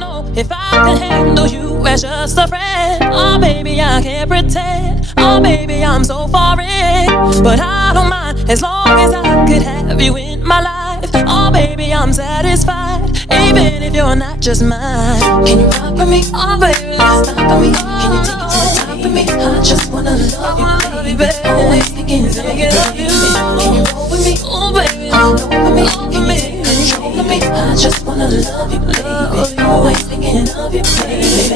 know if I can handle you as just a friend. Oh baby, I can't pretend. Oh baby, I'm so foreign, but I don't mind as long as I could have you in my life. Oh baby, I'm satisfied, even if you're not just mine. Can you rock with me? Oh baby, stop with me. Can you take it to the top with me? I just wanna love you, baby. Always thinking of you. Can you roll with me? Oh baby, roll with me. Can you take control of me? I just wanna love you, baby. Always thinking of you, baby.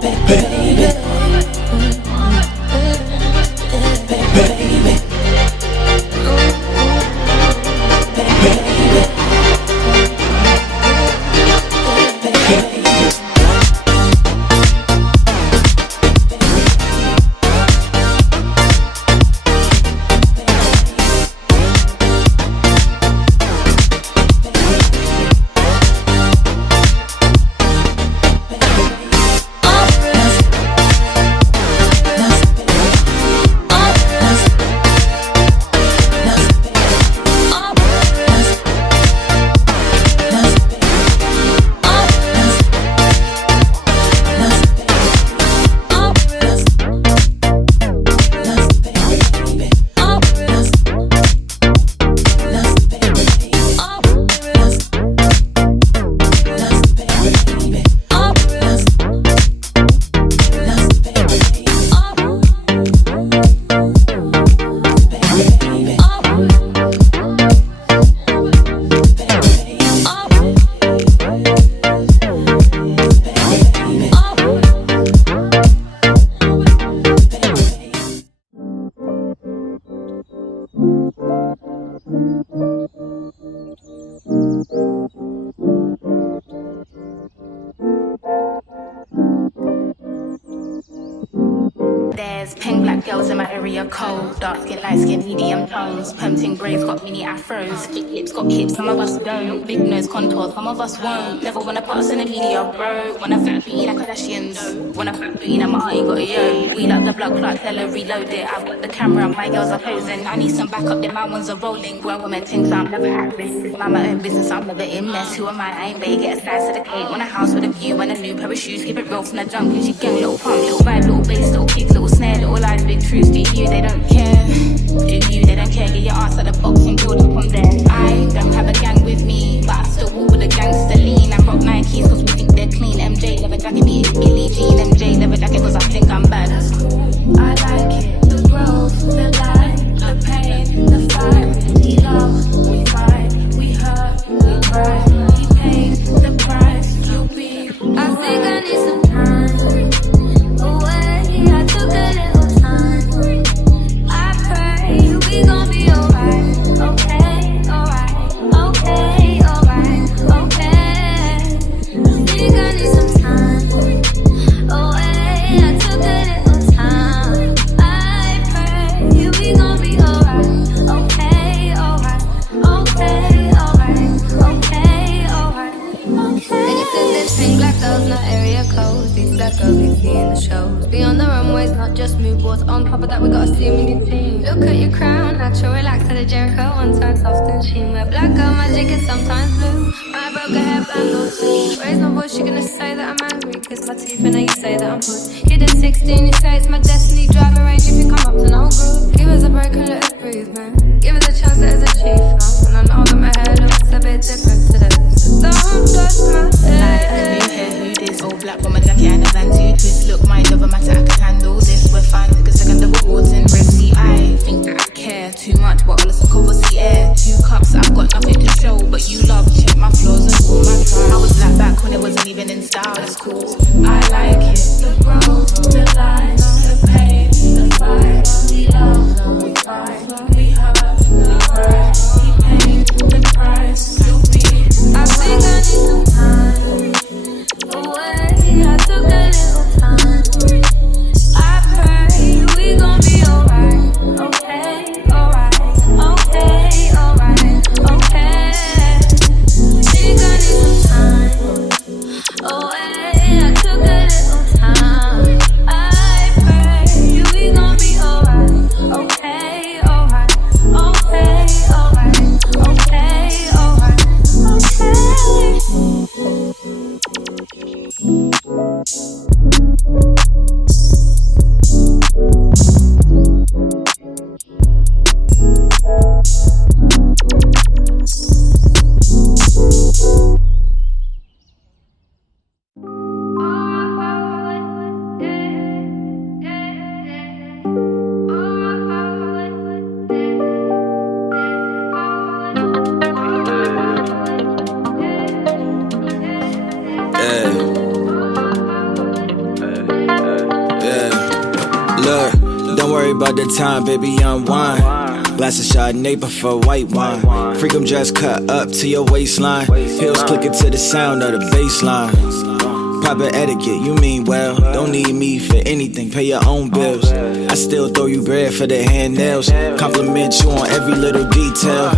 Baby. There's pink black girls in my area cold. Dark skin, light skin, medium tones. Pumping braids, got mini afros. Thick lips, got hips, some of us don't. Big nose contour, some of us won't. Never wanna put us in the media, bro. Wanna fat booty like Kardashians. Wanna fat booty like my auntie got a yo. Wheel up the blood clot, tell her reload it. I've got the camera, my girls are posing. I need some backup, then my ones are rolling. Grown women things, I'm never at risk. Mind my own business, I'm never in mess. Who am I ain't bae, get a slice of the cake. Want a house with a view and a new pair of shoes. Keep it real from the jump, cause you gang, little pump, little vibe, little bass, little kick, little snare, little lies, big truths. Do you, they don't care. Do you, they don't care. Get your ass out the box and build up on there. I don't have a gang with me, but I still walk with a gangster lean. I rock Nikes cause we think they're clean. MJ leather jacket, be Billie Jean. MJ leather jacket cause I think I'm bad. I like it, the growth, the light, the pain, the fight. We love, we fight, we hurt, we cry. He paid the price, you'll be. I think I need some time away. I took a little time. I pray we gon' be alright. Okay, alright, okay, alright, okay. I think I need some time away. I took a little time. I pray we gon' be alright. Okay, alright, okay, alright, okay, alright, okay. And you said there's pink black girls, not area codes. These black girls we see in the shows. Be on the runways, not just mood boards. On top of that, we got a steaming team. Look at your crown, natural, relax to the Jericho. One time soft and sheen. Wear black girl magic and sometimes blue. I broke a hairband or two. Raise my voice, you're gonna say that I'm angry. Kiss my teeth and now you say that I'm good. You did 16, you say it's my destiny. Driving range if you come up to no groove. Give us a break and let us breathe, man. Give us a chance that is a chief. And I know that my hair looks a bit different today. So don't touch my Like a new hair, who this? All black with my jacket and a van two twist. Look, mind over matter, I can handle this. We're fine, take a second, the rewards in Red Sea. I think that I care too much, but all of some covers the air. 2 cups, I've got nothing to show, but you love, check my flaws and all my flaws. I was black back when it wasn't even in style, that's cool. I like it, the growth, the lies, the pain, the fight. We love, we fight, we hurt, we cry. We pay the price, you'll be. I think worry about the time, baby, unwind. Glass of Chardonnay, prefer white wine. Freak 'em dress cut up to your waistline. Heels clicking to the sound of the bass line. Proper etiquette, you mean well. Don't need me for anything, pay your own bills. I still throw you bread for the hand nails. Compliment you on every little detail.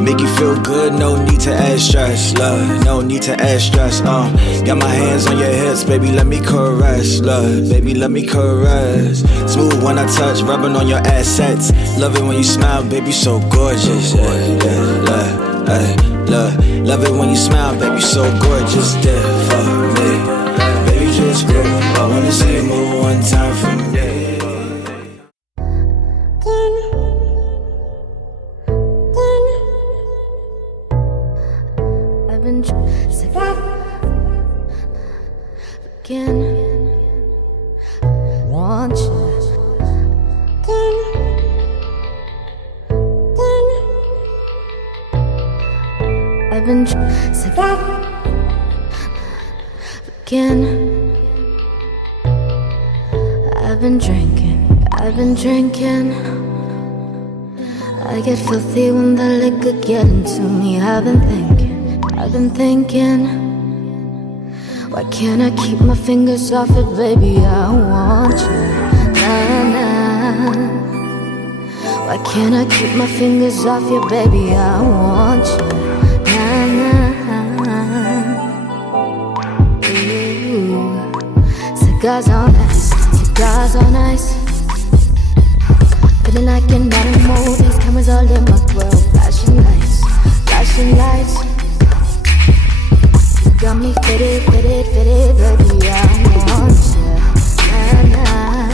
Make you feel good, no need to add stress, love. No need to add stress, Got my hands on your hips, baby, let me caress, love. Baby, let me caress. Smooth when I touch, rubbing on your assets. Love it when you smile, baby, so gorgeous, love it when you smile, baby, so gorgeous, there for me. Baby, just go, I wanna see you move one time for me. I've been sick again. Want you. I've been sick again. I've been drinking. I get filthy when the liquor get into me. I've been thinking, why can't I keep my fingers off it, baby? I want you, nah. Why can't I keep my fingers off you, baby? I want you, nah. Ooh. Cigars on ice. Feeling like an animal. These cameras all in my grill. Flashing lights. Got me fitted, baby, I want you, nah.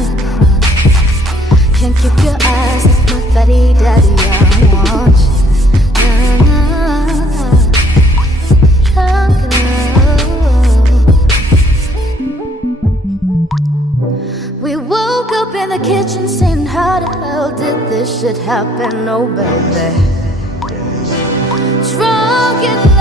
Can't keep your eyes off my fatty daddy, I want you, We woke up in the kitchen saying, how the hell did this shit happen, oh baby? Drunk and